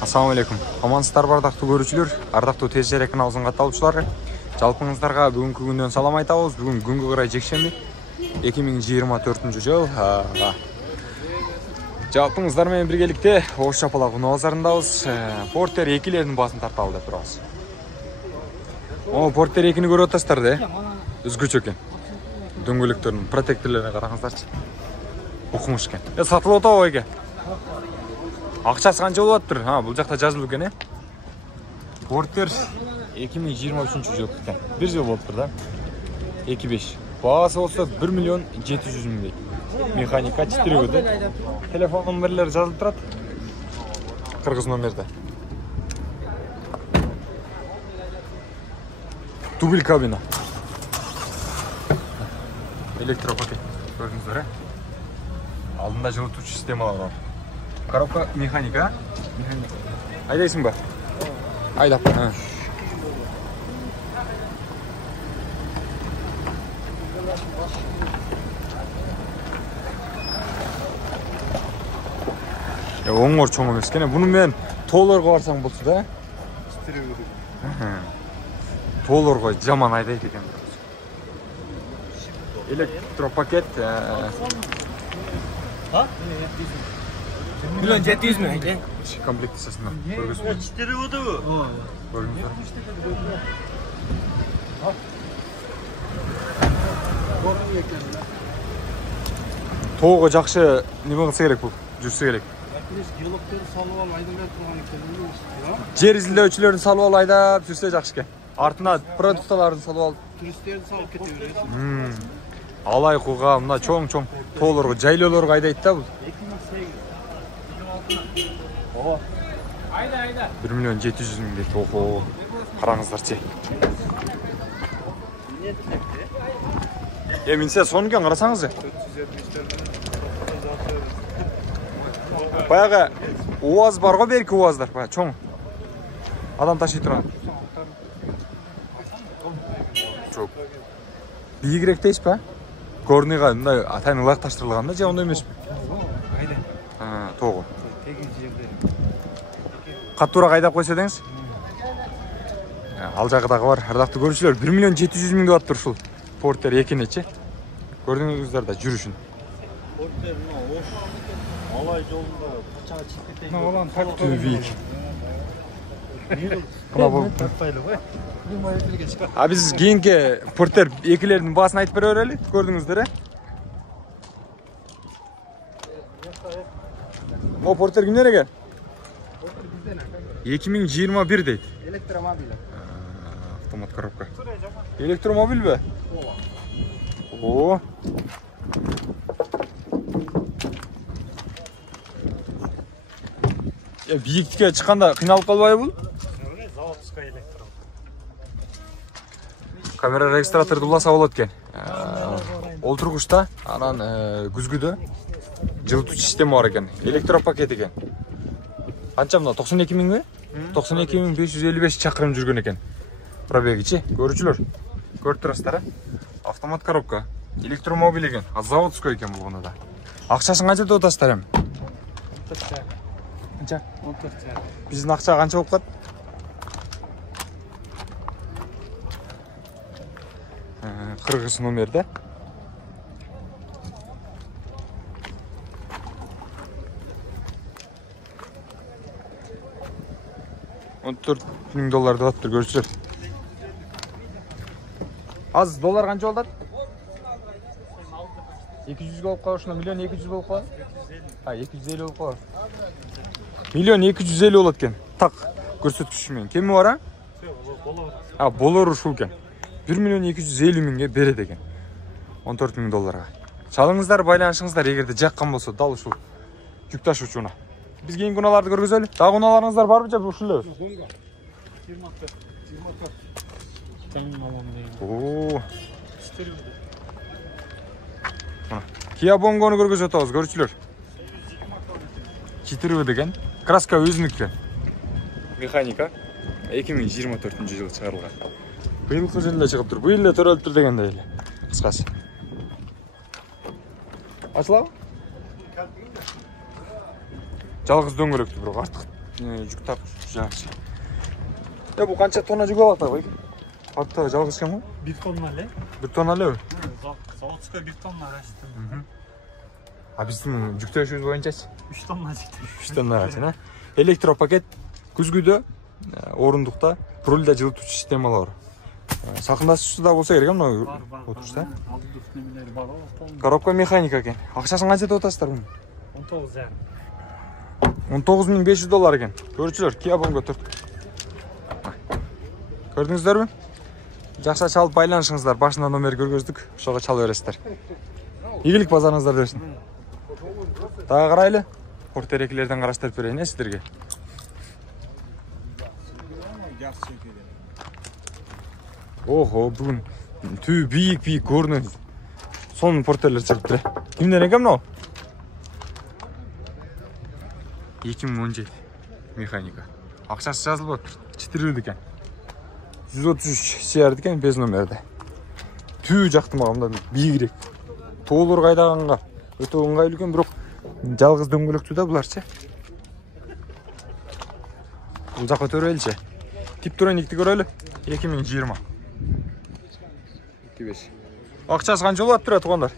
Assalamu алейкум. Амансыздар бардактуу көрүүчүлөр, ардактуу тез жарык каналыбыздын катталуучулары. Жалпыңыздарга бүгүнкү күндөн салам айтабыз. Бүгүн күнгө карай жекшемби 2024-жыл. Жалпыңыздар менен биргеликте Ош Чапалак унаа базарындабыз. Портер 2лердин баасын тарталы деп турабыз. Портер 2-ни көрүп атасыздар да? Өзгөчө экен. Дөңгөлөктөрүнүн протекторлоруна караңыздарчы. Укмуш экен. Сатылып атабы эке? Акчасы канча болуп атыптыр? Бул жакта жазылып экен, Портер 2023-жыл экен. 1 жыл болуптур да. 2.5. Баасы болсо 1 миллион 700 миң дейт. Механика 4 өдө. Телефон номерлери жазылып турат. Кыргыз номерде. Дубль кабина. Электропакет. Көрдүңүздөр, Алдында жылытуучу системалар бар. Коробка механика. Айдайсың ба? Айдап. Оңор чоң эмес экен. Буну мен тоолорго барсаң болсо да. Тоолорго жаман айдайт экен. Электропакет. Миллион 700 миң экен. Комплектациясына көргөзүп. 4 өдүбү? Көрдүңүздөр. Тоого жакшы неме кылса керек бул, жүрсө керек. Геологторду салып алып айдамай турган экен. Жер изилдөөчүлөрдү салып алып айдап жүрсө жакшы экен. Артына продукталарды салып алып, Туристтерди салып кете берет. Алай кууга мына чоң-чоң тоолорго, жайлоолорго айдайт да бул. 1 миллион 700 миң дейт. Охо. Караңыздарчы. Минсе сону экен, карасаңыз. Баягы УАЗ бар го, берки УАЗдар, баягы чоң. Адам ташый турган. Чоң. Бийигирээк дейсиз ба? Горныйга мындай атайын ылайыкташтырылган да, же ондой эмеспи? Айда. Тоого. Тегиз жерде. Каттуураак айдап койсо деңиз. Ал жагы дагы бар. Ардактуу көрүүчүлөр, 1 миллион 700 миң деп атыптыр ушул Портер 2-ничи. Көрдүңүздөр да жүрүшүн. Портер Ош Алай жолунда качага чыгып кетейин. Улан Түбийик. Мына бул тартпайлы го. Биз кийинки Портер 2лердин баасын айтып бере берели. Көрдүңүздөр, Портер кимдер экен? 2021 дейт. Электромобиль. Автомат коробка. Электромобиль бе? О. Бийиктикке чыкканда кыйналып калбайбы бул? Заводская электро. Камера регистраторду уласа болот экен. Олтургучта, анан күзгүдө жылытуучу система бар экен. Электропакет экен. Канча мына 92 миңби? 92.555 чакырым жүргөн экен. Пробегичи, көрүүчүлөр. Көрүп турасыздар, Автомат коробка. Электромобиль экен. Заводской экен бул гана да. Акчасын канча деп атасыздар эми? Канча? 14. Биздин акча канча болуп калат? Кыргыз номерде. $14 миң деп атыптыр, көрүүчүлөр. Аз доллар канча болот? 200 болуп калат, ушуна миллион 200 болуп калат. 250 болуп калат. Миллион 250 болот экен. Так, көрсөткүчү менен. Кеми бар, болор ушул экен. 1 миллион 250 миңге берет экен. $14 миң. Чалыңыздар, байланышыңыздар, эгерде жаккан болсо, дал ушул жүк ташуучуна. Биз кийинки унааларды көргөзөлү. Дагы унааларыңыздар барбы же ушул эле? 24. Жаңы мамам деген. Kia Bongo'nu көргөзүп атабыз, көрүүчүлөр. 4 деген. Краска өзүнүкү. Механика 2024-жылы чыгарылган. Быйылкы жылда чыгыптыр. Быйыл эле төрөлүптүр дегендей эле. Кыскасы. Ачылабы? Жалгыз дөңгөлөктү бирок артык жүк тартып жакшы. Бул канча тонна жүк алат ага? Атта жалгыз экен го? 1 тонна эле. 1 тонна элеби? Заводская 1 тонна раштым. А биздин жүктөшүбүз боюнчачы? 3 тонна жүктөш. 3 тоннагачы, а? Электропакет күзгүдө, орундукта рульда жылытуучу системалар бар. Сакындашуусуда болсо керек, мына отурушта. Алдыда немелери бар го. Коробка механика экен. Акчасын канча деп атасыздар муну? 19,5. $19,500 экен. Көрүүчүлөр, Kia Bongo 4. Көрдүңүздөрбү? Жакшы чалып байланышыңыздар. Башында номер көргөздүк. Ошого чала бересиздер. Ийгилик базарыңыздар берсин. Дагы карайлы. Портерекилерден караштырып берейин сиздерге. Ого, бүгүн түү бийик көрүнөт. Сонун портерлер чыгыптыр. Кимден экен мынау? 2017 механика. Акчасы жазылып атыр. Читирилди экен. 133 CR экен, без номерде. Түү жакты мага мындан бийигирээк. Тоолор кайдаганга өтө ыңгайлуу экен, бирок жалгыз дөңгөлөктүү да буларчы. Бул жакка төрөлчү. Типтроникти көрөлү. 2020. 25. Акчасы канча болот тура туугандар?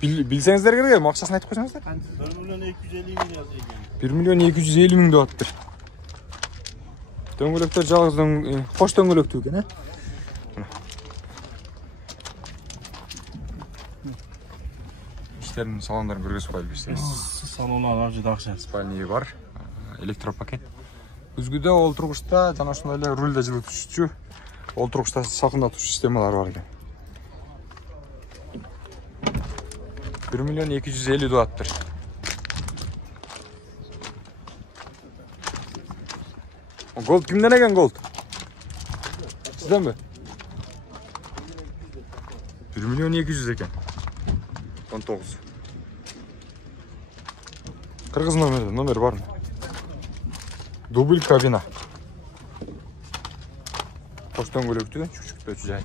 Билсеңиздер керек, акчасын айтып койсоңуздар. 1,250,000 жазып экен. 1,250,000 деп атыптыр. Дөңгөлөктөр жалгыз кош дөңгөлөктүү экен, Иштердин салондорун көргөзүп коелу бизде. Салонlar ажы жакшы. Спальни бар, электропакет. Күзгүдө олтургучта жана ошондой эле рульда жылытуучу, олтургучта салкындатуучу системалар бар экен. 1,250,000 деп атыптыр. Gold kimden eкен Gold? Sizden mi? 1,200,000 eкен. 19. Kırgız номер бар mı? Дубль кабина. Koş дөңгөлөктүү, чүкчүктөөчү жай.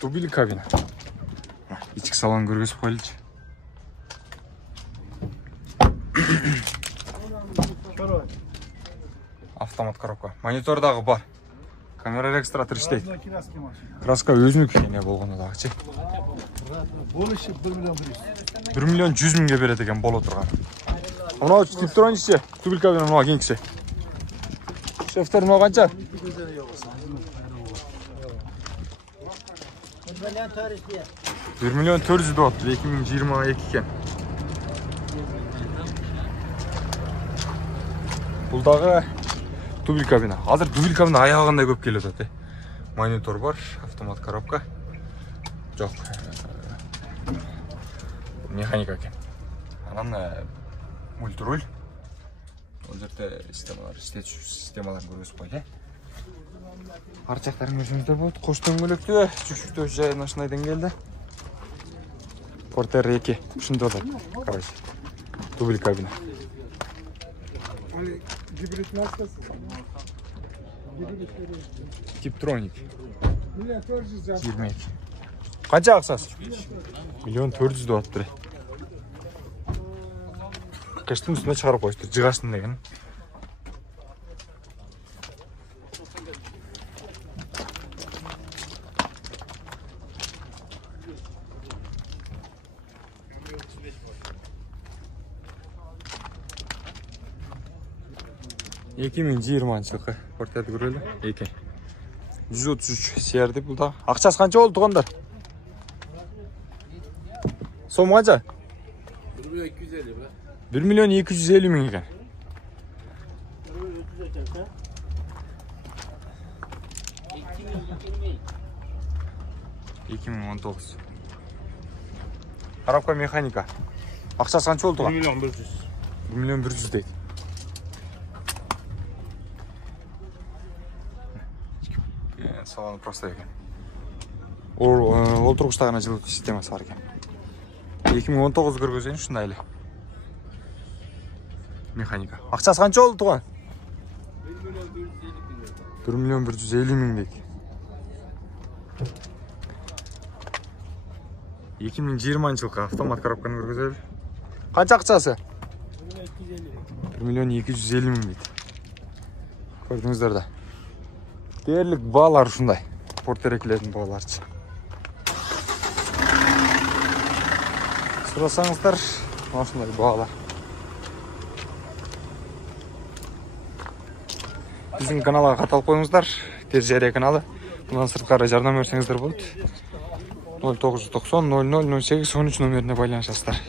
Дубль кабина. Ички салон көргөзүп коелучу. Автомат коробка. Монитор дагы бар. Камера регистратор иштейт. Краска өзүнүкү эне болгону дагычы. Бул иши 1,100,000 берет экен боло турган. Мына типтроникчи, дубль кабина мына кеңкиси. Шефтер мына канча? 1,400,000 деп атты, 2022 экен. Бул дагы дубль кабина. Азыр дубль кабина аягында көп келип атат. Монитор бар, автомат коробка. Жок. Механика экен. Анан мультруль. Ол жерде системалар көрүп койду. Ар жактарын көрсөңүздөр болот. Кош дөңгөлөктүү, чүкчүктөөчү жайына ушундай деңгээлде. Портер 2. Ушундай атат. Короче. Дубль кабина. Гибрид настасы. Типтроник. 1,400,000. 22. Канча акчасы? 1,400,000 деп атыптыр. Кыштын үстүнө чыгарып коюшту, жыгасын деген. Эки миң жылкы портерди көрөлү. 2. 133 CR бул да. Акчасы канча болду туугандар? Сом канча? 1,250,000 бра. 1,250,000 экен. 2019. Коробка механика. Акчасы канча болду? 1,100,000. 1,100,000 дейт. Салон просто экен. Олтургучта гана жылытуу системасы бар экен. 2019 көргөзөйүн ушундай эле. Механика. Акчасы канча болду тууган? 1,150,000 дейт. 2020 жылкы автомат коробканы көргөзөлү. Канча акчасы? 1.250.000 дейді. Көрдіңіздер да. Дерлік бағалар ұшындай. Портерекілердің бағаларчы. Сұрасаңыздар, осындай бағалар. Біздің каналға қаталып қойыңыздар. Тез жария каналы. Бұдан сыртқары жардам берсеңіздер болды. 0990 00 08 13 номеріне байланышасыздар.